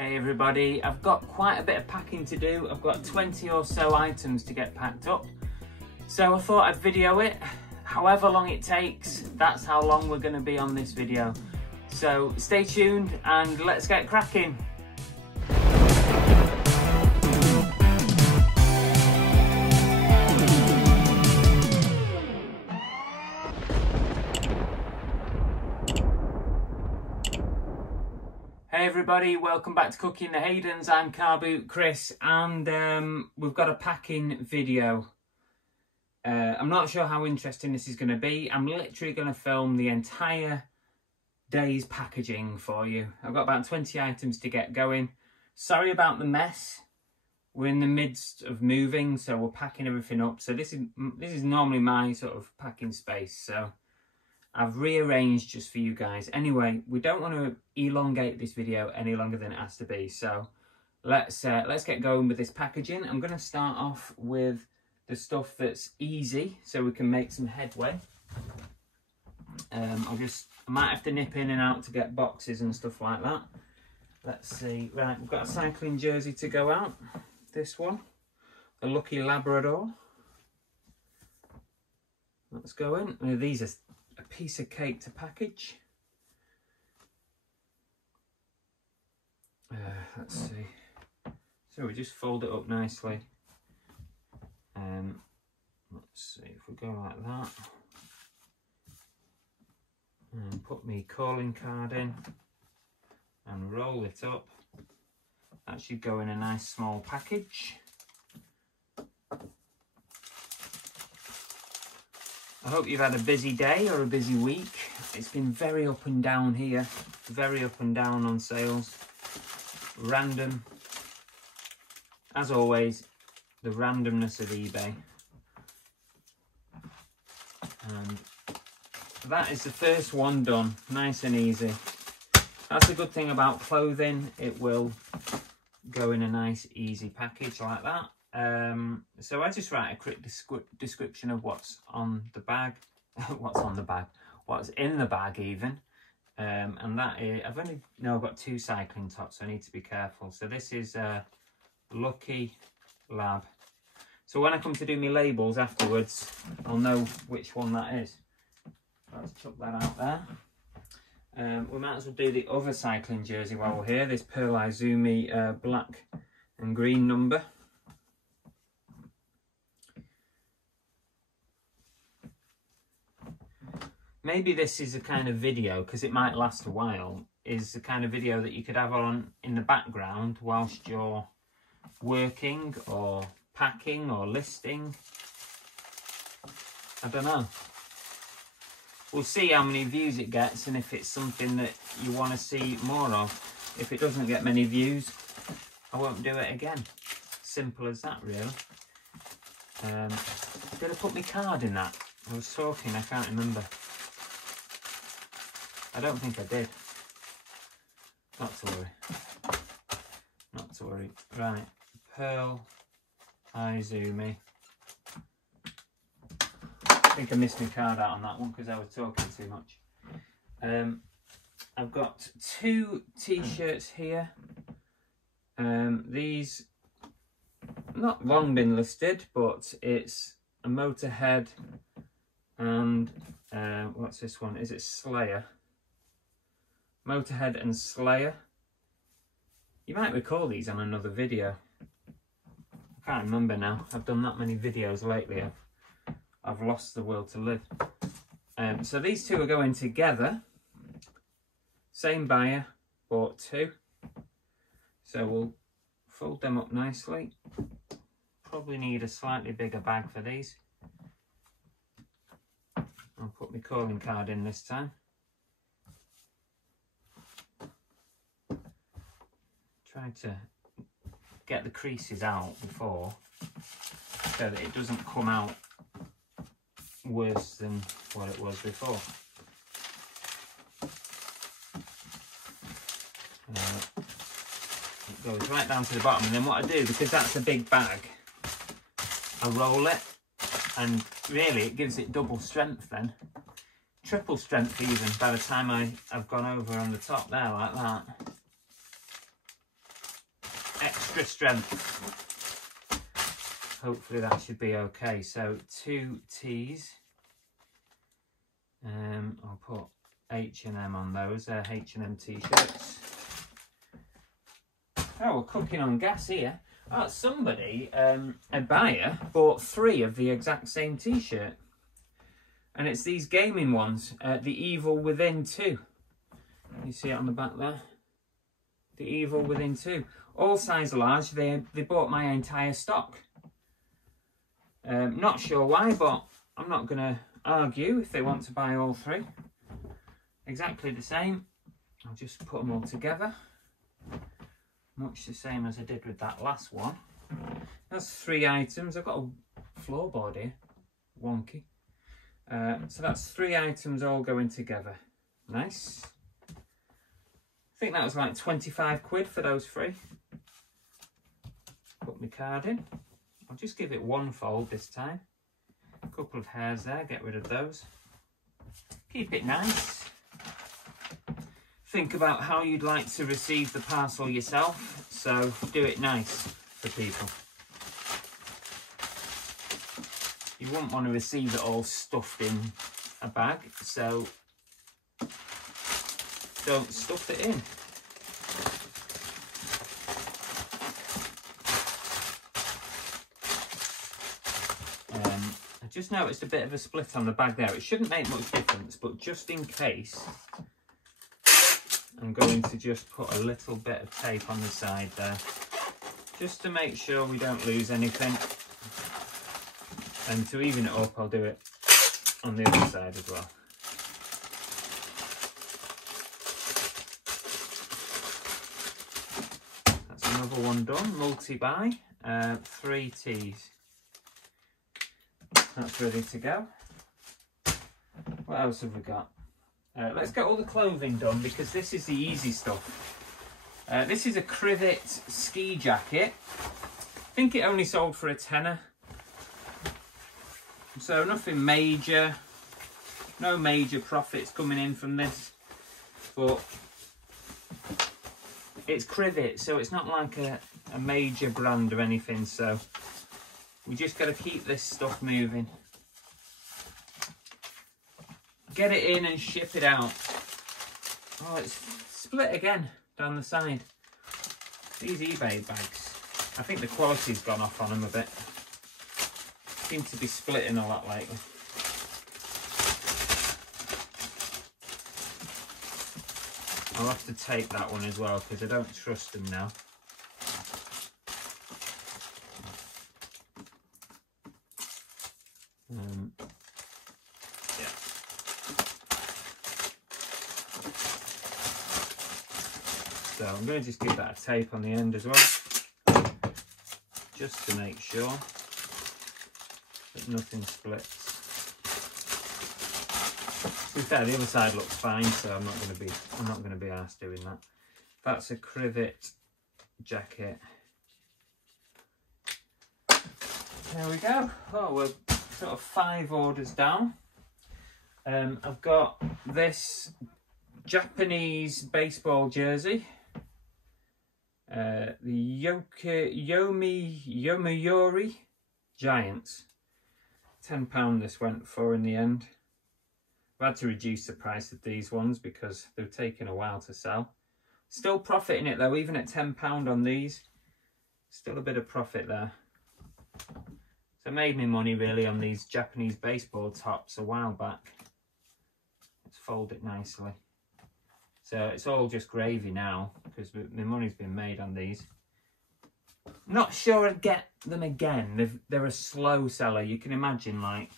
Hey everybody, I've got quite a bit of packing to do. I've got 20 or so items to get packed up. So I thought I'd video it. However long it takes, that's how long we're going to be on this video. So stay tuned and let's get cracking. Hey everybody, welcome back to Cooking the Haydens. I'm Car Boot Chris and we've got a packing video. I'm not sure how interesting this is going to be. I'm literally going to film the entire day's packaging for you. I've got about 20 items to get going. Sorry about the mess. We're in the midst of moving, so we're packing everything up. So this is normally my sort of packing space, so I've rearranged just for you guys. Anyway, we don't want to elongate this video any longer than it has to be. So let's get going with this packaging. I'm going to start off with the stuff that's easy so we can make some headway. I might have to nip in and out to get boxes and stuff like that. Let's see. Right, we've got a cycling jersey to go out. This one, the Lucky Labrador. Let's go in. Now, these are a piece of cake to package. Let's see. So we just fold it up nicely. Let's see if we go like that. And put my calling card in and roll it up. That should go in a nice small package. I hope you've had a busy day or a busy week. It's been very up and down here, very up and down on sales. Random. As always, the randomness of eBay. And that is the first one done, nice and easy. That's the good thing about clothing, it will go in a nice easy package like that. So I just write a quick description of what's on the bag, what's in the bag even, and that is, I've got 2 cycling tops, so I need to be careful. So this is Lucky Lab. So when I come to do my labels afterwards, I'll know which one that is. Let's chuck that out there. We might as well do the other cycling jersey while we're here. This Pearl Izumi black and green number. Maybe this is a kind of video, because it might last a while, is the kind of video that you could have on in the background whilst you're working or packing or listing. I don't know. We'll see how many views it gets and if it's something that you want to see more of. If it doesn't get many views, I won't do it again. Simple as that, really. Did I put my card in that? I was talking, I can't remember. I don't think I did. Not to worry. Not to worry. Right. Pearl Izumi. I think I missed my card out on that one because I was talking too much. I've got 2 t-shirts here. These not long been listed, but it's a Motorhead and what's this one? Is it Slayer? Motorhead and Slayer. You might recall these on another video. I can't remember now. I've done that many videos lately. I've lost the will to live. So these 2 are going together. Same buyer, bought 2. So we'll fold them up nicely. Probably need a slightly bigger bag for these. I'll put my calling card in this time. Try to get the creases out before so that it doesn't come out worse than what it was before. It goes right down to the bottom, and then what I do, because that's a big bag, I roll it, and really it gives it double strength then. Triple strength even by the time I've gone over on the top there like that. extra strength. Hopefully that should be okay. So 2 T's. I'll put H&M on those. They're H&M t-shirts. Oh, we're cooking on gas here. Oh, somebody, a buyer, bought 3 of the exact same t-shirt. And it's these gaming ones, the Evil Within 2. You see it on the back there? The Evil Within 2. All size large. They bought my entire stock. Not sure why, but I'm not going to argue if they want to buy all 3. Exactly the same. I'll just put them all together. Much the same as I did with that last one. That's 3 items. I've got a floorboard here. Wonky. So that's 3 items all going together. Nice. I think that was like 25 quid for those 3. Put my card in. I'll just give it 1 fold this time. A couple of hairs there, get rid of those. Keep it nice. Think about how you'd like to receive the parcel yourself, so do it nice for people. You wouldn't want to receive it all stuffed in a bag, so don't stuff it in. I just noticed a bit of a split on the bag there. It shouldn't make much difference, but just in case, I'm going to just put a little bit of tape on the side there, just to make sure we don't lose anything. And to even it up, I'll do it on the other side as well. That's another one done, multi-buy, 3 T's. That's ready to go. What else have we got? Let's get all the clothing done, because this is the easy stuff. This is a Crivet ski jacket. I think it only sold for a tenner. So nothing major. No major profits coming in from this. But it's Crivet, so it's not like a major brand or anything. So we just got to keep this stuff moving. Get it in and ship it out. Oh, it's split again down the side. These eBay bags, I think the quality's gone off on them a bit. Seem to be splitting a lot lately. I'll have to tape that one as well, because I don't trust them now. Yeah. So I'm going to just give that a tape on the end as well, just to make sure that nothing splits. To be fair, the other side looks fine, so I'm not going to be arsed doing that. That's a Crivet jacket. There we go. Oh, we're sort of 5 orders down. I've got this Japanese baseball jersey. The Yomiuri Giants. £10 this went for in the end. I've had to reduce the price of these ones because they've taken a while to sell. Still profiting it though, even at £10 on these. Still a bit of profit there. So I made me money really on these Japanese baseball tops a while back. Let's fold it nicely. So it's all just gravy now because the money's been made on these. Not sure I'd get them again. They're a slow seller. You can imagine, like,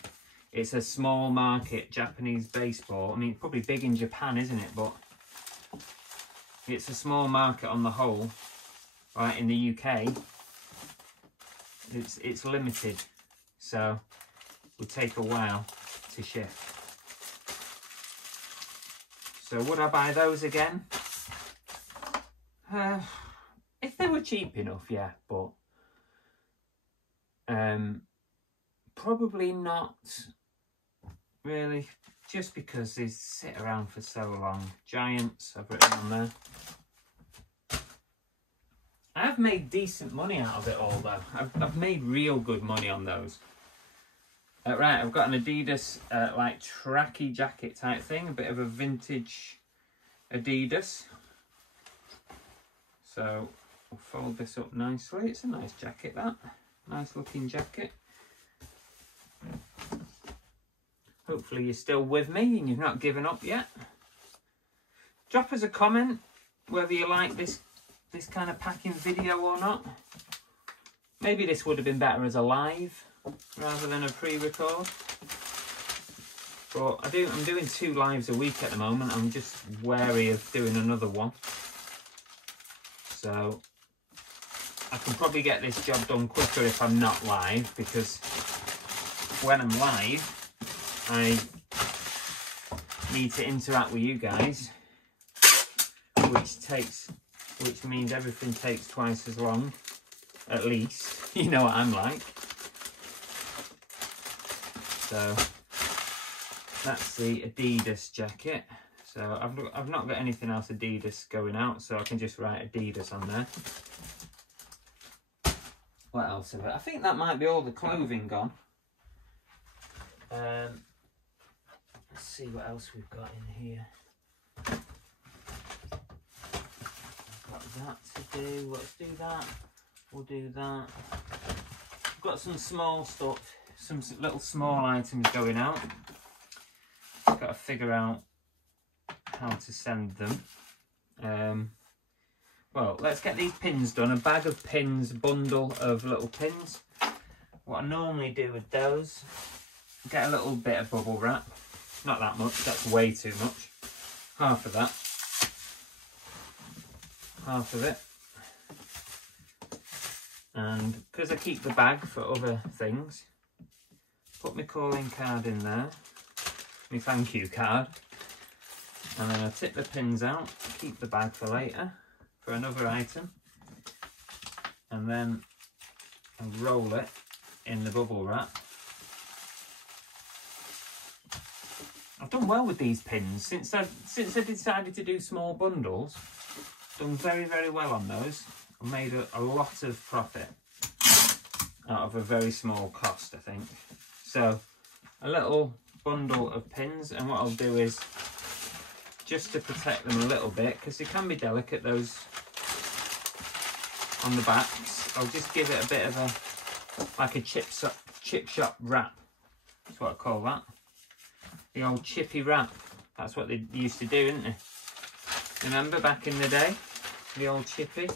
it's a small market Japanese baseball. I mean, it's probably big in Japan, isn't it? But it's a small market on the whole. Right, in the UK, it's limited, so it would take a while to ship. So would I buy those again? If they were cheap enough, yeah, but probably not really, just because they sit around for so long. Giants, I've written on there. I I've made decent money out of it all though. I've made real good money on those. Right, I've got an Adidas like tracky jacket type thing, a bit of a vintage Adidas. So we'll fold this up nicely. It's a nice jacket, that. Nice looking jacket. Hopefully you're still with me and you've not given up yet. Drop us a comment whether you like this kind of packing video or not. Maybe this would have been better as a live rather than a pre-record. But I'm doing 2 lives a week at the moment. I'm just wary of doing another one. So I can probably get this job done quicker if I'm not live, because when I'm live, I need to interact with you guys, which means everything takes twice as long, at least. You know what I'm like. So that's the Adidas jacket. So I've not got anything else Adidas going out, so I can just write Adidas on there. What else have I think that might be all the clothing gone. Let's see what else we've got in here. I've got that to do. Let's do that. We'll do that. I've got some small stuff, some little small items going out. Just got to figure out how to send them. Well, let's get these pins done. A bag of pins, a bundle of little pins. What I normally do with those, get a little bit of bubble wrap. Not that much, that's way too much. Half of that. Half of it. And because I keep the bag for other things, put my calling card in there, my thank you card, and then I tip the pins out, keep the bag for later, for another item, and then I roll it in the bubble wrap. I've done well with these pins since I decided to do small bundles. Done very, very well on those. I've made a lot of profit out of a very small cost, I think. So a little bundle of pins, and what I'll do is, just to protect them a little bit, because they can be delicate, those on the backs, I'll just give it a bit of a, like a chip shop wrap. That's what I call that. The old chippy wrap. That's what they used to do, didn't they? Remember back in the day? The old chippy.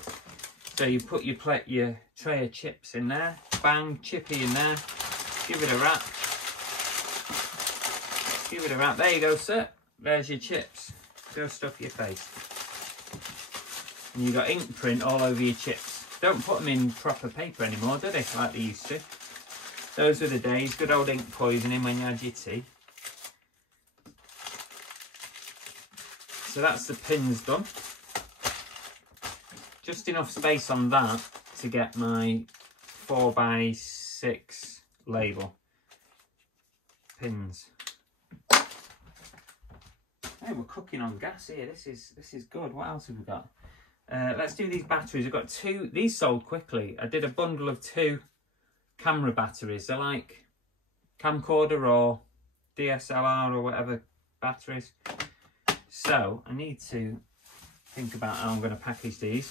So you put your tray of chips in there, bang, chippy in there, give it a wrap. Give it a wrap. There you go, sir. There's your chips. Go stuff your face. And you got ink print all over your chips. Don't put them in proper paper anymore, do they? Like they used to. Those were the days. Good old ink poisoning when you had your tea. So that's the pins done. Just enough space on that to get my 4x6 label. Pins. Hey, we're cooking on gas here. This is good. What else have we got? Let's do these batteries. I've got 2. These sold quickly. I did a bundle of 2 camera batteries. They're like camcorder or DSLR or whatever batteries. So I need to think about how I'm going to package these.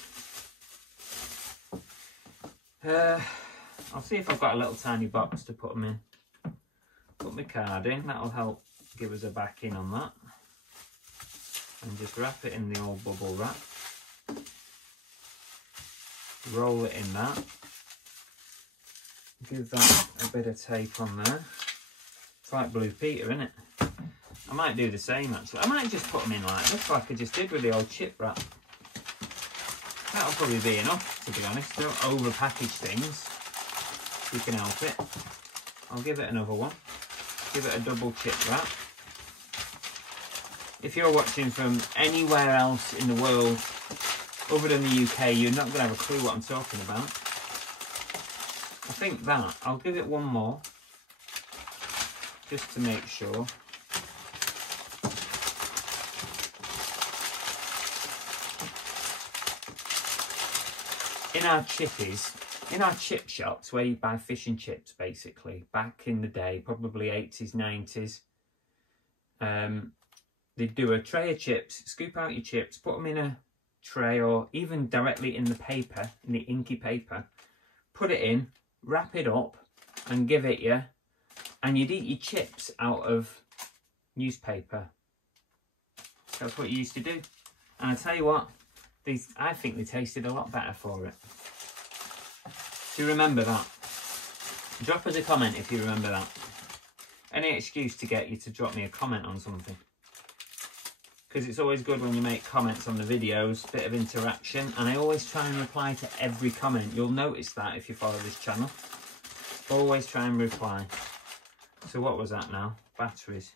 I'll see if I've got a little tiny box to put them in. Put my card in. That'll help give us a backing on that. And just wrap it in the old bubble wrap. Roll it in that. Give that a bit of tape on there. It's like Blue Peter, isn't it? I might do the same actually. I might just put them in like this, like I just did with the old chip wrap. That'll probably be enough, to be honest. Don't over package things if you can help it. I'll give it another one. Give it a double chip wrap. If you're watching from anywhere else in the world other than the UK, you're not going to have a clue what I'm talking about. I think that, I'll give it one more, just to make sure. in our chippies, in our chip shops where you buy fish and chips, basically, back in the day, probably 80s, 90s, they'd do a tray of chips, scoop out your chips, put them in a tray or even directly in the paper, in the inky paper, put it in, wrap it up and give it you, and you'd eat your chips out of newspaper. That's what you used to do. And I tell you what, I think they tasted a lot better for it. Do you remember that? Drop us a comment if you remember that. Any excuse to get you to drop me a comment on something. Because it's always good when you make comments on the videos, bit of interaction, and I always try and reply to every comment. You'll notice that if you follow this channel. Always try and reply. So what was that now? Batteries.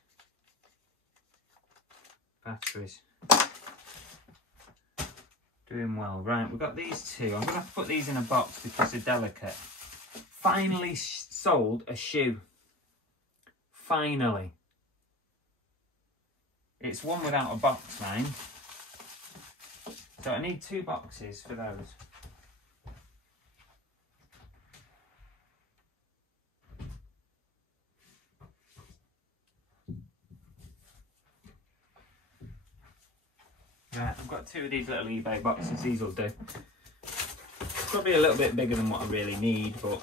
Batteries. Doing well. Right, we've got these two. I'm going to have to put these in a box because they're delicate. Finally sold a shoe. Finally. It's one without a box, mine. So I need 2 boxes for those. Right, I've got 2 of these little eBay boxes. These will do. Probably a little bit bigger than what I really need, but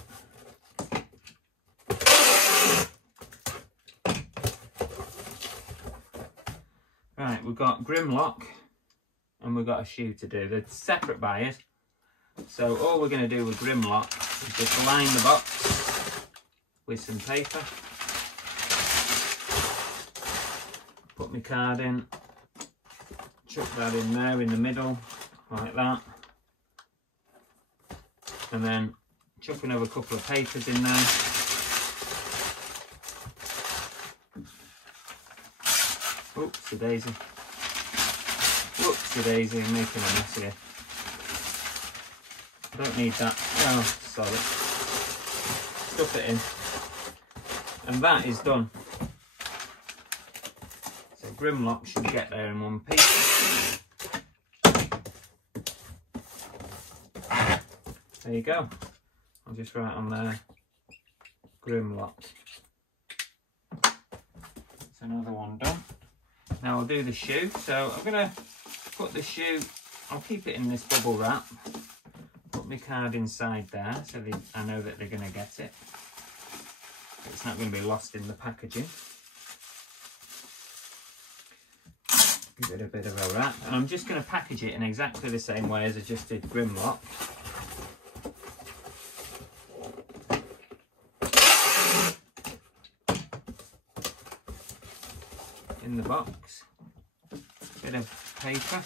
right, we've got Grimlock and we've got a shoe to do. They're separate buyers. So all we're going to do with Grimlock is just line the box with some paper. Put my card in. Chuck that in there in the middle, like that. And then chuck another couple of papers in there. Oopsie daisy. Whoopsie daisy, I'm making a mess here. I don't need that. Oh, sorry. Stuff it in. And that is done. So Grimlock should get there in one piece. There you go. I'll just write on there, Grimlock. That's another one done. Now I'll do the shoe. So I'm going to put the shoe, I'll keep it in this bubble wrap. Put my card inside there so I know that they're going to get it. It's not going to be lost in the packaging. Give it a bit of a wrap. And I'm just going to package it in exactly the same way as I just did Grimlock. In the box, bit of paper,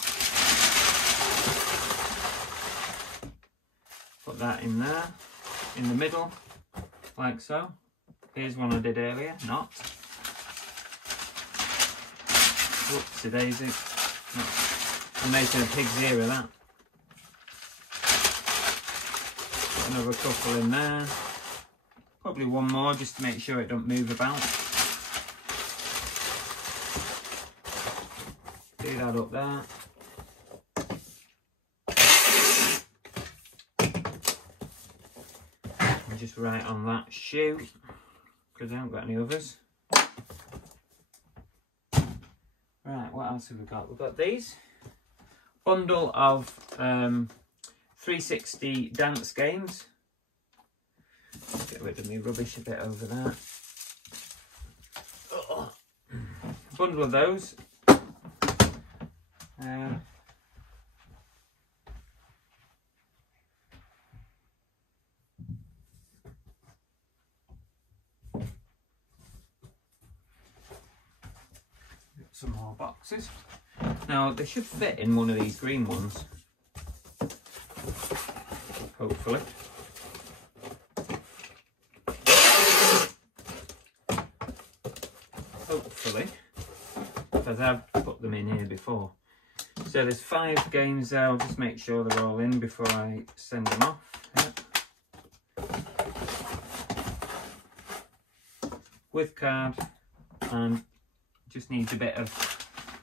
put that in there, in the middle, like so. Here's one I did earlier, not. Whoopsie daisy. I'm making a pig's ear of that. Put another couple in there. Probably one more just to make sure it don't move about. Do that up there. And just write on that shoe, because I haven't got any others. Right, what else have we got? We've got these. Bundle of 360 dance games. Get rid of me rubbish a bit over there. Oh. Bundle of those. Some more boxes. Now they should fit in one of these green ones, hopefully. Hopefully, because I've put them in here before. So there's 5 games there. I'll just make sure they're all in before I send them off. Yep. With card, and just needs a bit of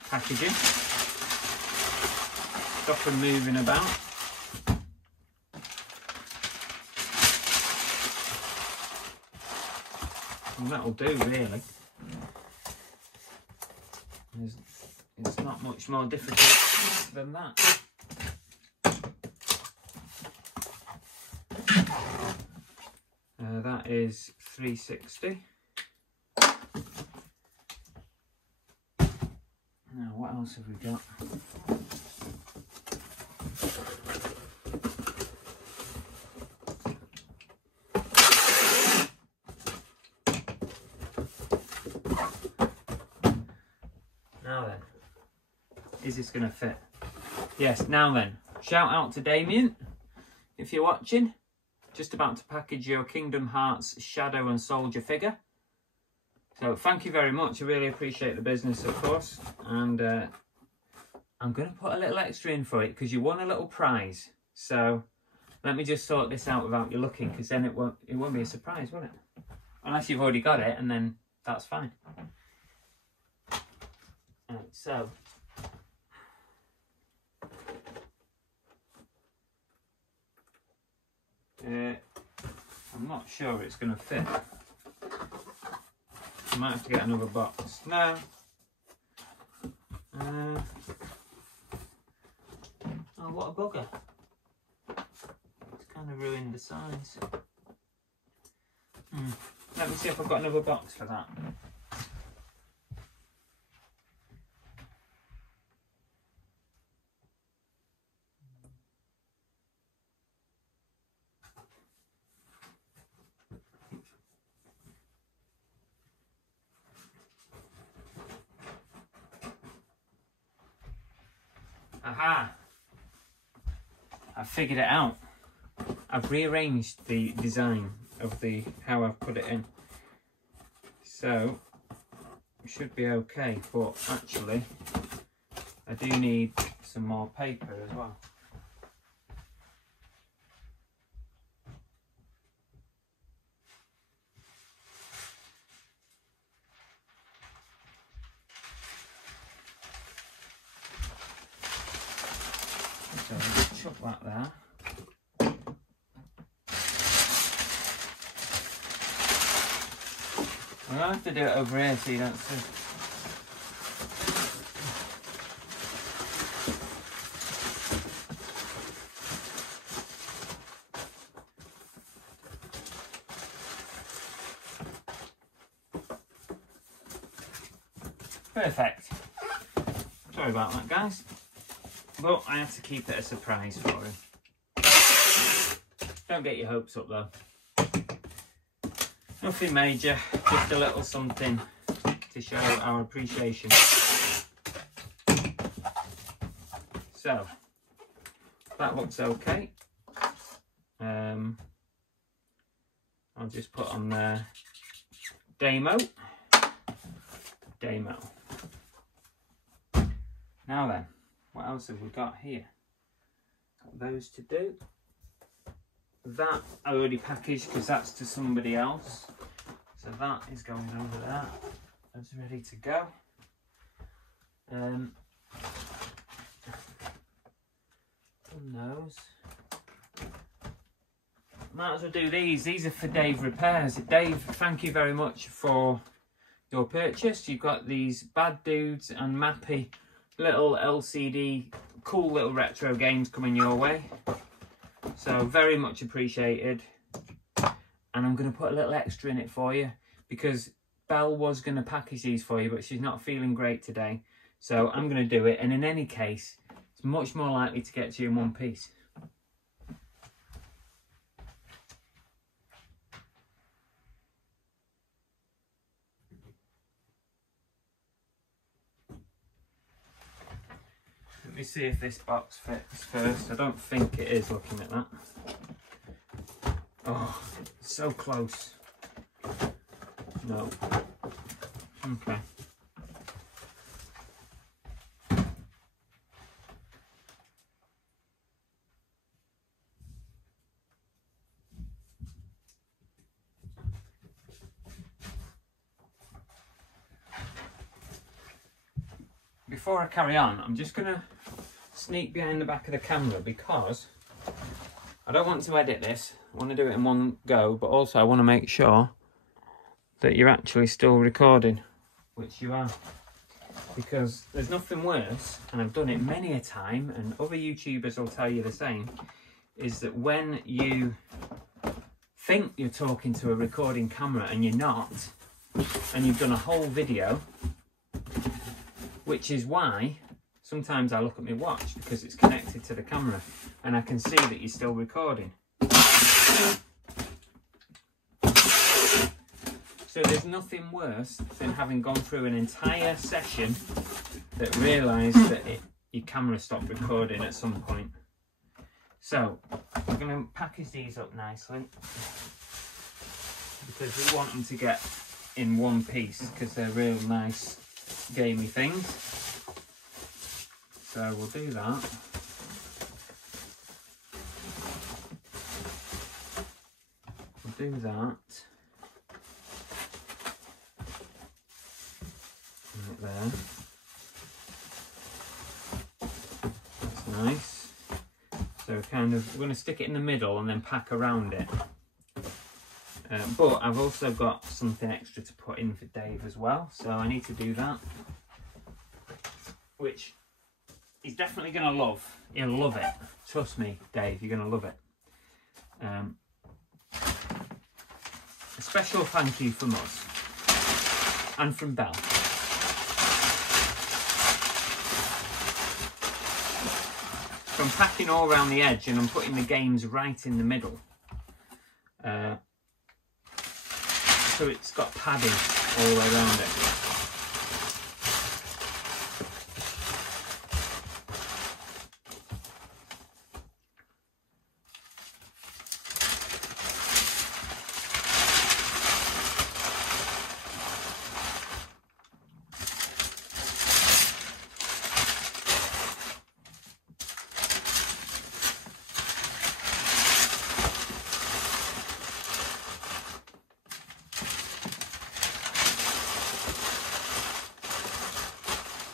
packaging. Stop them moving about. And that'll do, really. It's not much more difficult than that. That is 360. Now, what else have we got? Now then, is this going to fit? Yes, now then, shout out to Damien, if you're watching. Just about to package your Kingdom Hearts Shadow and Soldier figure. So thank you very much, I really appreciate the business, of course. And I'm going to put a little extra in for it because you won a little prize. So let me just sort this out without you looking, because then it won't be a surprise, will it? Unless you've already got it, and then that's fine. Right, so I'm not sure it's going to fit. I might have to get another box. No. Oh, what a bugger. It's kind of ruined the size. Let me see if I've got another box for that. Aha! I've figured it out. I've rearranged the design of how I've put it in. So it should be okay, but actually I do need some more paper as well. So I'll just chuck that there. I'll have to do it over here so you don't see. Perfect. Sorry about that, guys. But I have to keep it a surprise for him. Don't get your hopes up though. Nothing major, just a little something to show our appreciation. So, that looks okay. I'll just put on there demo. Now then, what else have we got here? Got those to do. That I already packaged because that's to somebody else. So that is going over there. That's ready to go. On those. Might as well do these. These are for Dave Repairs. Dave, thank you very much for your purchase. You've got these Bad Dudes and Mappy little LCD, cool little retro games coming your way. So very much appreciated. And I'm going to put a little extra in it for you because Belle was going to package these for you, but she's not feeling great today. So I'm going to do it. And in any case, it's much more likely to get to you in one piece. Let me see if this box fits first. I don't think it is, looking at that. Oh, it's so close. No. Okay. Before I carry on, I'm just going to sneak behind the back of the camera because I don't want to edit this. I want to do it in one go, but also I want to make sure that you're actually still recording, which you are. Because there's nothing worse, and I've done it many a time, and other YouTubers will tell you the same, is that when you think you're talking to a recording camera and you're not, and you've done a whole video, which is why sometimes I look at my watch because it's connected to the camera and I can see that you're still recording. So there's nothing worse than having gone through an entire session that realised that your camera stopped recording at some point. So we're going to package these up nicely because we want them to get in one piece because they're real nice gamey things. So we'll do that. We'll do that. Right there. That's nice. So kind of, we're going to stick it in the middle and then pack around it. But I've also got something extra to put in for Dave as well, so I need to do that, which he's definitely going to love. He'll love it. Trust me, Dave, you're going to love it. A special thank you from us and from Belle. So I'm packing all around the edge and I'm putting the games right in the middle. So it's got padding all around it.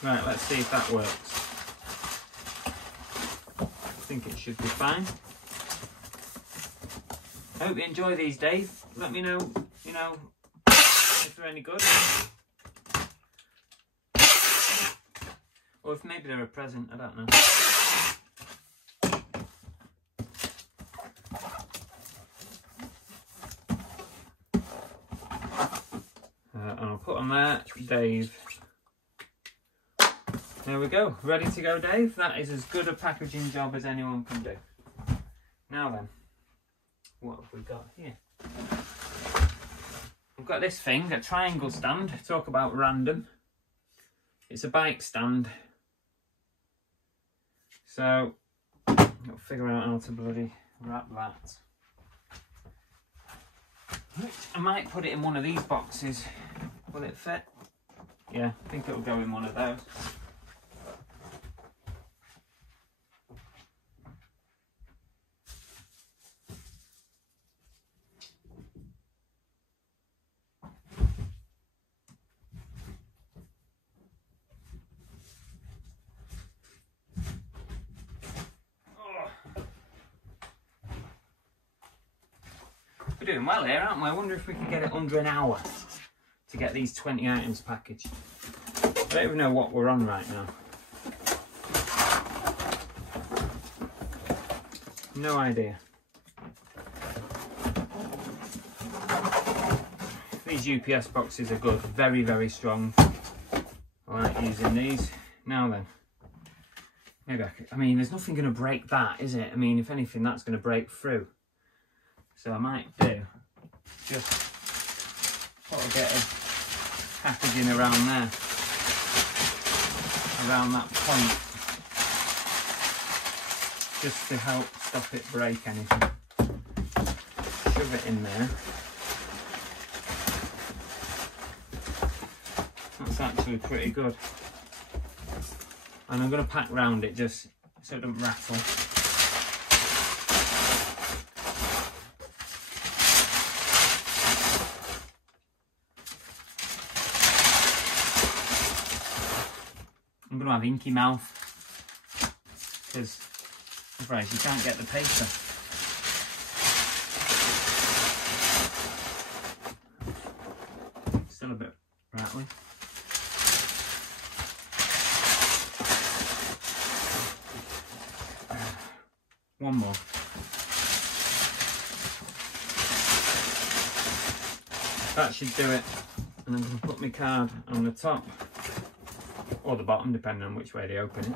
Right, let's see if that works. I think it should be fine. I hope you enjoy these, Dave. Let me know, if they're any good. Or if maybe they're a present, I don't know. And I'll put on there, Dave. There we go, ready to go, Dave. That is as good a packaging job as anyone can do. Now then, what have we got here? We've got this thing, a triangle stand. Talk about random. It's a bike stand. So, I'll figure out how to bloody wrap that. I might put it in one of these boxes. Will it fit? Yeah, I think it'll go in one of those. We're doing well here, aren't we? I wonder if we can get it under an hour to get these 20 items packaged. I don't even know what we're on right now. No idea. These UPS boxes are good, very, very strong. I like using these. Now then, maybe I mean, there's nothing going to break that, is it? I mean, if anything, that's going to break through. So I might do just put a bit of packaging around there, around that point, just to help stop it break anything. Shove it in there. That's actually pretty good. And I'm going to pack round it just so it doesn't rattle. I'm going to have inky mouth because otherwise you can't get the paper. Still a bit rattly. One more. That should do it. And I'm going to put my card on the top or the bottom, depending on which way they open it.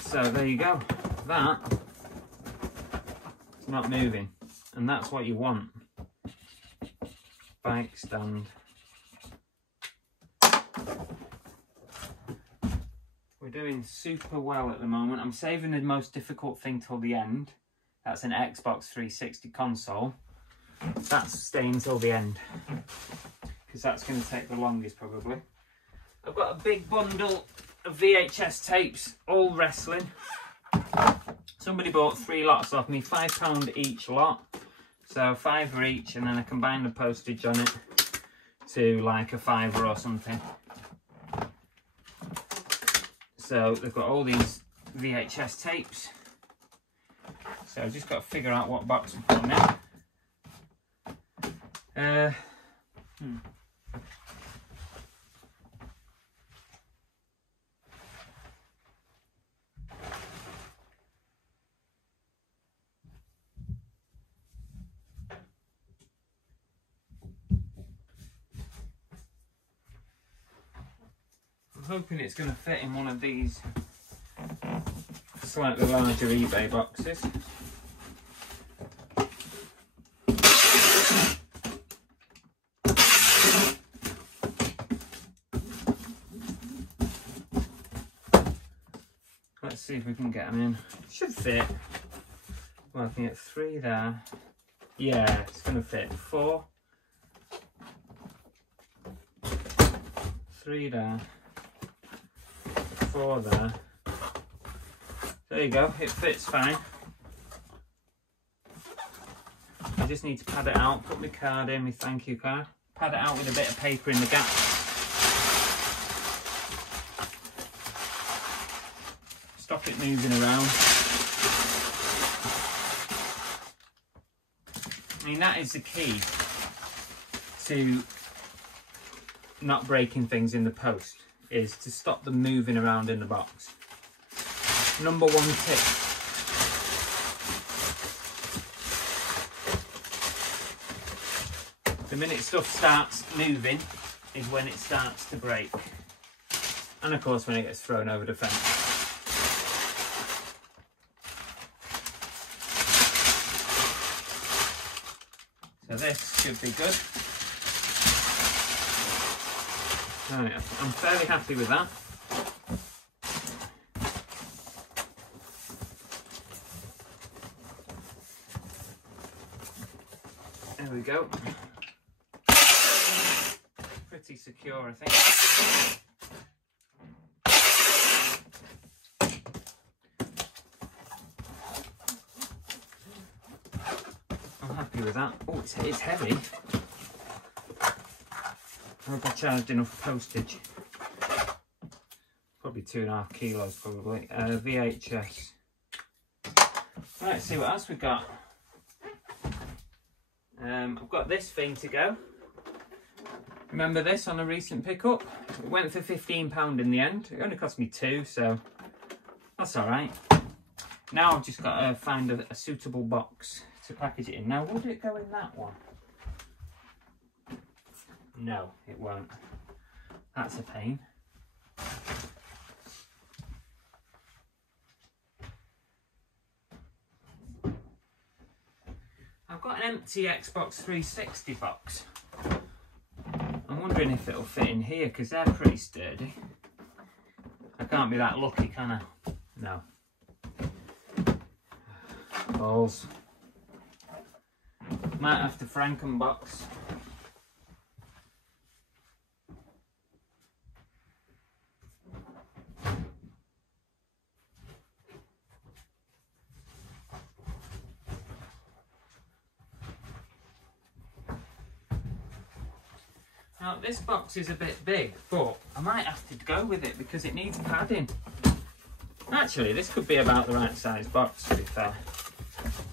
So there you go. That is not moving, and that's what you want. Bike stand. We're doing super well at the moment. I'm saving the most difficult thing till the end. That's an Xbox 360 console. That's staying till the end, because that's going to take the longest probably. I've got a big bundle of VHS tapes, all wrestling. Somebody bought 3 lots off me, £5 each lot. So £5 each, and then I combine the postage on it to like a £5 or something. So they've got all these VHS tapes. So I've just got to figure out what box to put in it. I'm hoping it's going to fit in one of these slightly larger eBay boxes. Let's see if we can get them in. Should fit. Well, I can get 3 there. Yeah, it's going to fit. 4. 3 there. 4 there. There you go, it fits fine. I just need to pad it out, put my card in, my thank you card. Pad it out with a bit of paper in the gap. Stop it moving around. I mean, that is the key to not breaking things in the post, is to stop them moving around in the box. Number 1 tip. The minute stuff starts moving is when it starts to break. And of course when it gets thrown over the fence. So this should be good. Right, I'm fairly happy with that. There we go. Pretty secure, I think. I'm happy with that. Oh, it's heavy. I hope I charged enough postage. Probably 2.5 kilos, probably. VHS. Right, let's see what else we've got. I've got this thing to go. Remember this on a recent pickup? It went for £15 in the end. It only cost me 2, so that's alright. Now I've just got to find a suitable box to package it in. Now, would it go in that one? No, it won't. That's a pain. I've got an empty Xbox 360 box. I'm wondering if it'll fit in here, because they're pretty sturdy. I can't be that lucky, can I? No. Balls. Might have to Frankenbox. Now this box is a bit big, but I might have to go with it because it needs padding. Actually, this could be about the right size box, to be fair.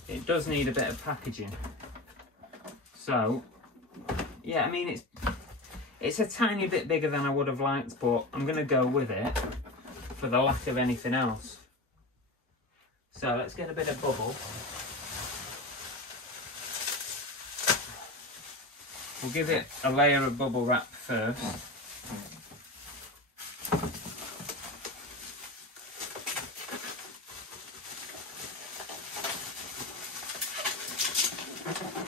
it does need a bit of packaging. So, yeah, I mean, it's a tiny bit bigger than I would have liked, but I'm going to go with it for the lack of anything else. So let's get a bit of bubble. We'll give it a layer of bubble wrap first.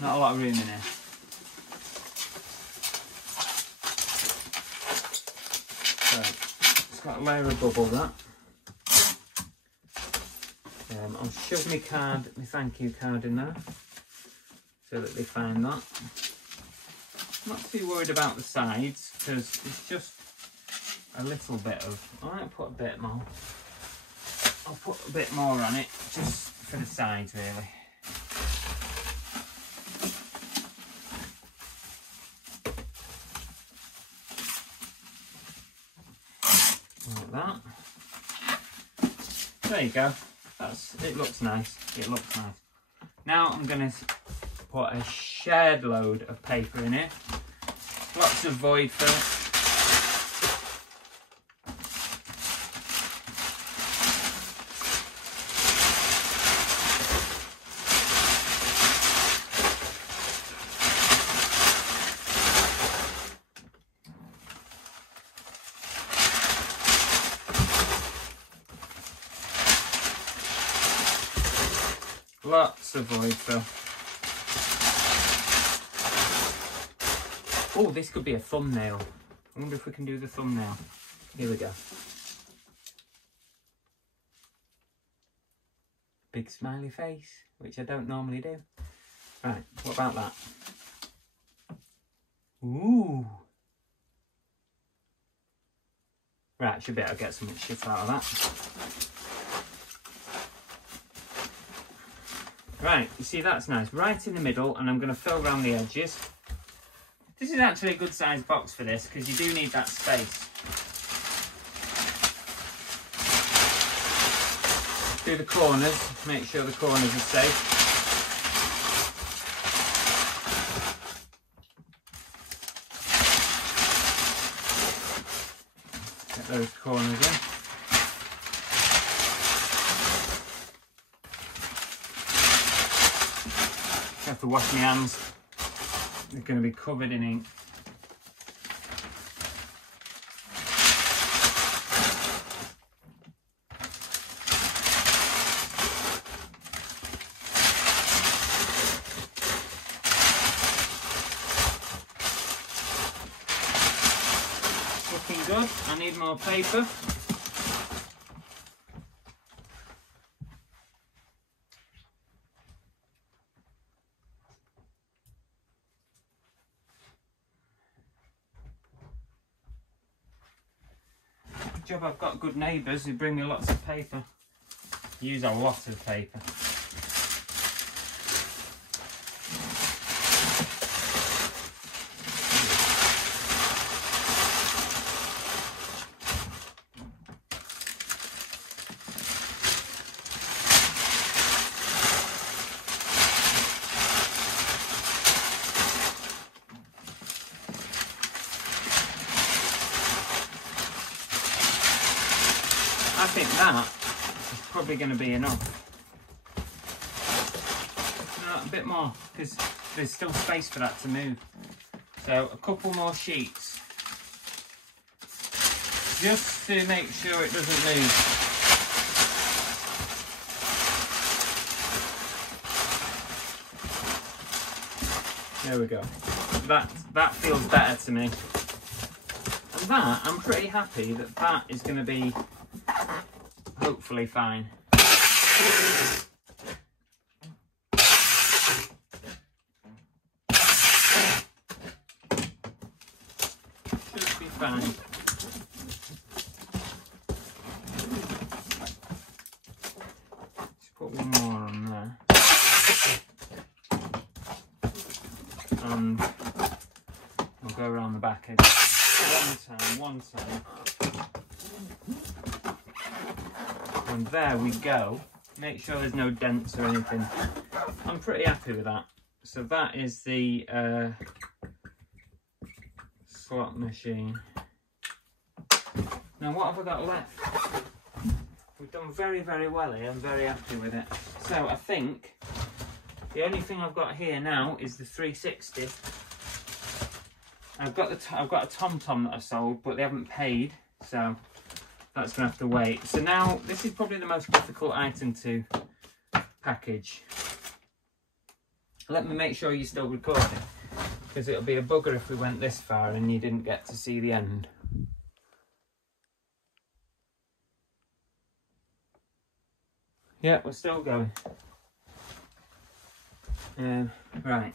Not a lot of room in here. So, it's got a layer of bubble wrap. I'll shove my card, my thank you card in there, so that they find that. I'm not too worried about the sides, because it's just a little bit of, I might put a bit more. I'll put a bit more on it, just for the sides really. Like that. There you go. It looks nice. It looks nice. Now I'm going to put a shed load of paper in here. Lots of void fill. Lots of void fill. Oh, this could be a thumbnail. I wonder if we can do the thumbnail. Here we go. Big smiley face, which I don't normally do. Right, what about that? Ooh. Right, should be able to get some shit out of that. Right, you see that's nice, right in the middle, and I'm going to fill around the edges. This is actually a good sized box for this, because you do need that space. Do the corners, make sure the corners are safe. Get those corners in. I have to wash my hands. They're going to be covered in ink. Looking good. I need more paper. Job I've got good neighbours who bring me lots of paper. Use a lot of paper. I think that is probably going to be enough. No, a bit more, because there's still space for that to move. So a couple more sheets, just to make sure it doesn't move. There we go. That feels better to me. And that, I'm pretty happy that that is going to be hopefully fine. Should be fine. Just put one more on there. And I'll go around the back edge. One time. And there we go. Make sure there's no dents or anything. I'm pretty happy with that. So that is the slot machine. Now what have I got left? We've done very, very well here. I'm very happy with it. So I think the only thing I've got here now is the 360. I've got a TomTom that I sold, but they haven't paid, so that's gonna have to wait. So now this is probably the most difficult item to package. Let me make sure you're still recording, because it'll be a bugger if we went this far and you didn't get to see the end. Yeah, we're still going. Right.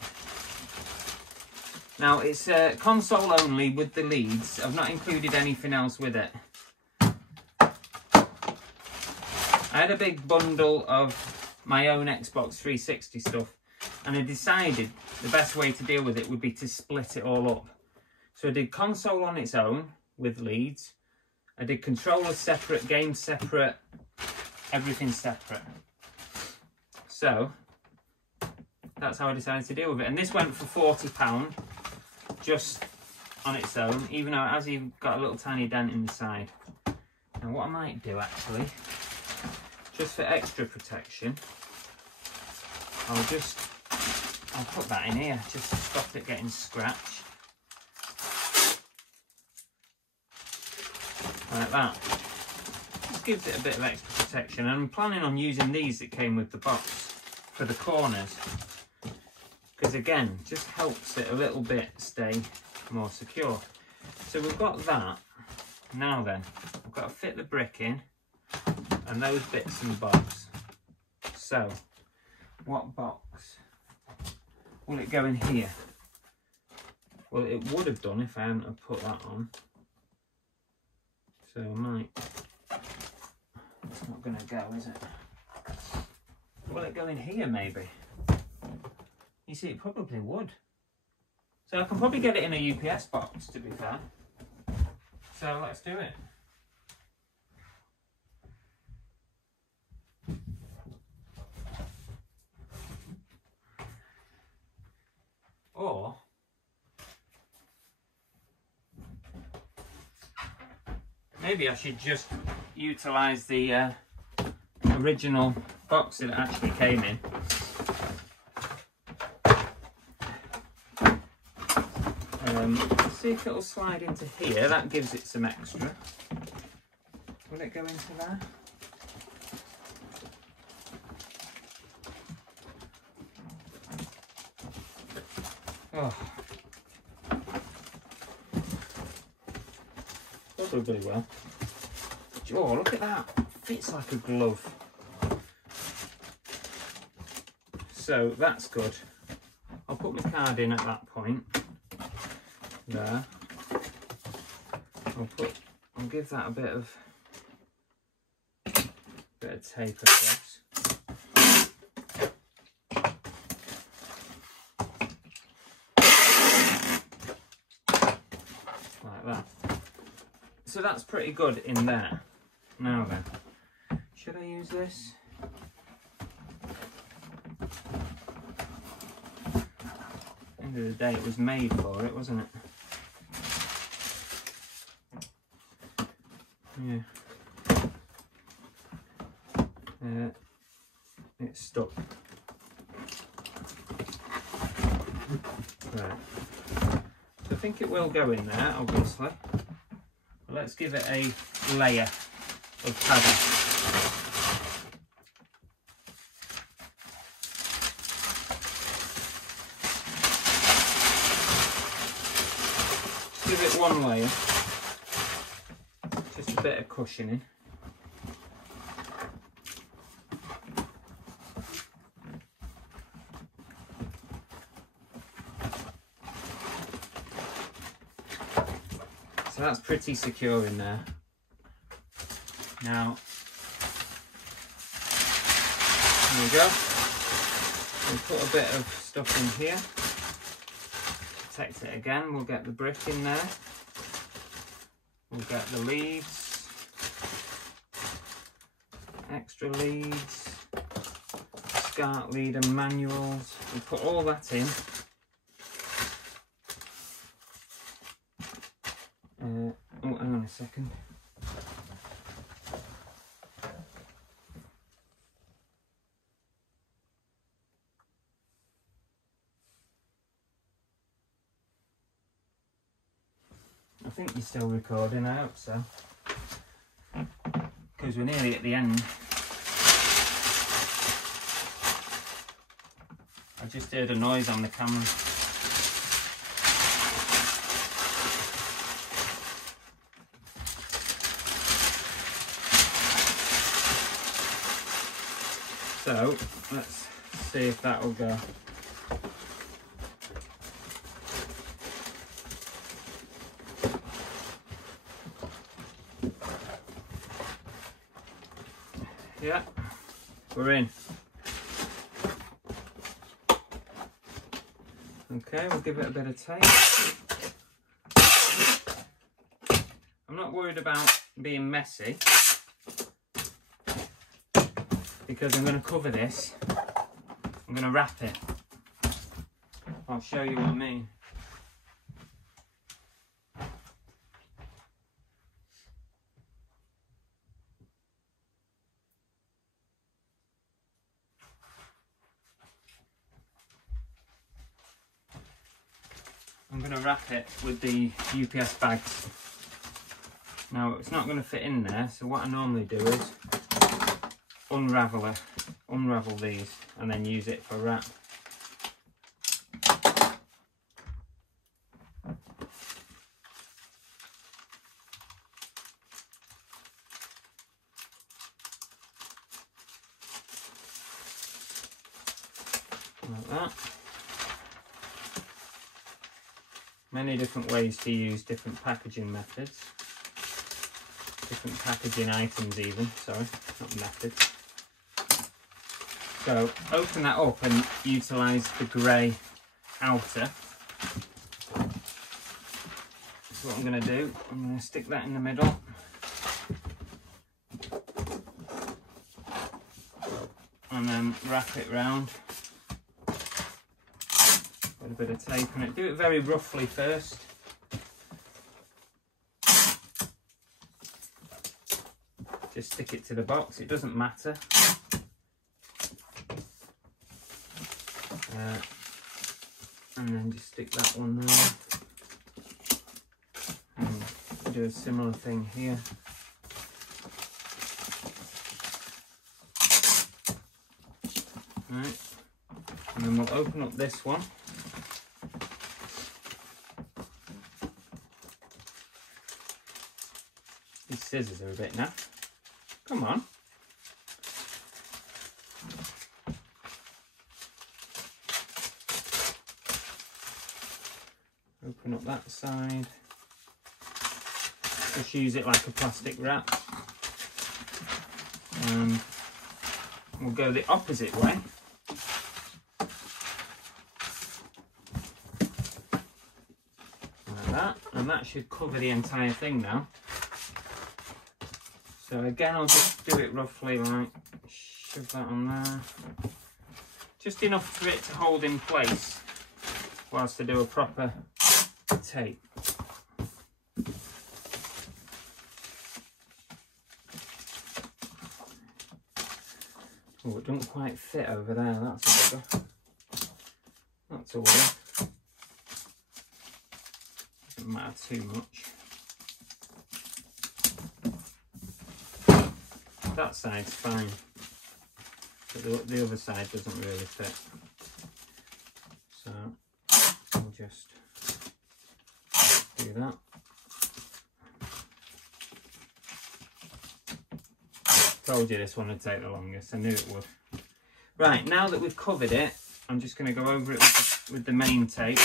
Now it's console only with the leads. I've not included anything else with it. I had a big bundle of my own Xbox 360 stuff, and I decided the best way to deal with it would be to split it all up. So I did console on its own with leads. I did controllers separate, games separate, everything separate. So that's how I decided to deal with it. And this went for £40 just on its own, even though it has even got a little tiny dent in the side. Now what I might do actually, just for extra protection, I'll put that in here just to stop it getting scratched. Like that. Just gives it a bit of extra protection. And I'm planning on using these that came with the box for the corners, because again, just helps it a little bit stay more secure. So we've got that. Now then, I've got to fit the brick in and those bits and bobs. So what box will it go in here? Well, it would have done if I hadn't have put that on. So I might, it's not going to go, is it? Will it go in here maybe? You see, it probably would. So I can probably get it in a UPS box, to be fair. So let's do it. Or maybe I should just utilise the original box that it actually came in. See if it'll slide into here. That gives it some extra. Will it go into there? Oh, probably will. Oh, look at that! Fits like a glove. So that's good. I'll put my card in at that point. There. I'll give that a bit of tape across. Like that. So that's pretty good in there. Now then, should I use this? End of the day, it was made for it, wasn't it? Yeah. It's stuck. Right. So I think it will go in there, obviously. But let's give it a layer of padding. Give it one layer. Just a bit of cushioning. So that's pretty secure in there. Now, there we go. We'll put a bit of stuff in here. Protect it again. We'll get the brick in there. We'll get the leads. Extra leads. SCART leader manuals. We put all that in. Oh, hang on a second. I think you're still recording, I hope so. Because we're nearly at the end. I just heard a noise on the camera. So, let's see if that will go. Yeah, we're in. Okay, we'll give it a bit of tape. I'm not worried about being messy because I'm going to cover this. I'm going to wrap it. I'll show you what I mean. I'm going to wrap it with the UPS bags. Now it's not going to fit in there, so what I normally do is unravel these and then use it for wrap. Like that. Many different ways to use different packaging methods. Different packaging items even, sorry, not methods. So open that up and utilise the grey outer. So what I'm going to do, I'm going to stick that in the middle. And then wrap it round. Put a bit of tape on it. Do it very roughly first. Just stick it to the box, it doesn't matter. And then just stick that one there. And do a similar thing here. Right. And then we'll open up this one. These scissors are a bit naff. Come on. Open up that side. Just use it like a plastic wrap. And we'll go the opposite way. Like that. And that should cover the entire thing now. So again, I'll just do it roughly, like shove that on there. Just enough for it to hold in place whilst I do a proper tape. Oh, it doesn't quite fit over there, that's a bugger. Not to worry. Doesn't matter too much. That side's fine, but the other side doesn't really fit. So I'll just do that. Told you this one would take the longest, I knew it would. Right, now that we've covered it, I'm just going to go over it with the main tape.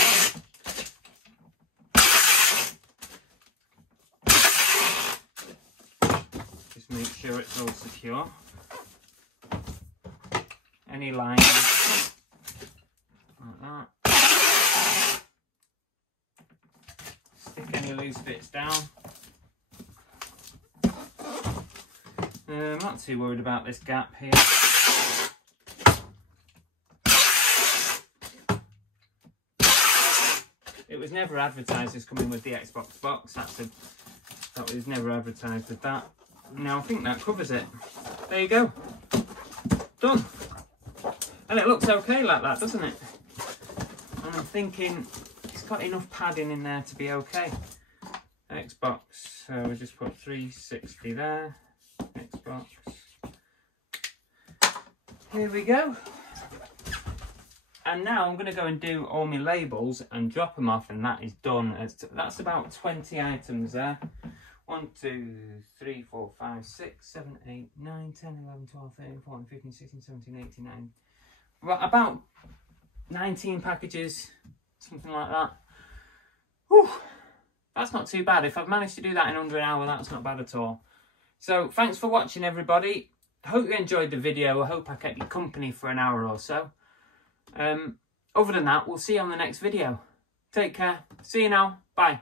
Make sure it's all secure. Any lines like that. Stick any loose bits down. I'm not too worried about this gap here. was never advertised as coming with the Xbox box. That was never advertised with that. Now I think that covers it. There you go. Done. And it looks okay like that, doesn't it? And I'm thinking it's got enough padding in there to be okay. Xbox, so we just put 360 there. Xbox. Here we go. And now I'm going to go and do all my labels and drop them off, and that is done. That's about 20 items there. 1, 2, 3, 4, 5, 6, 7, 8, 9, 10, 11, 12, 13, 14, 15, 16, 17, 18, 19. About 19 packages, something like that. Whew, that's not too bad. If I've managed to do that in under an hour, that's not bad at all. So thanks for watching, everybody. I hope you enjoyed the video. I hope I kept you company for an hour or so. Other than that, we'll see you on the next video. Take care. See you now. Bye.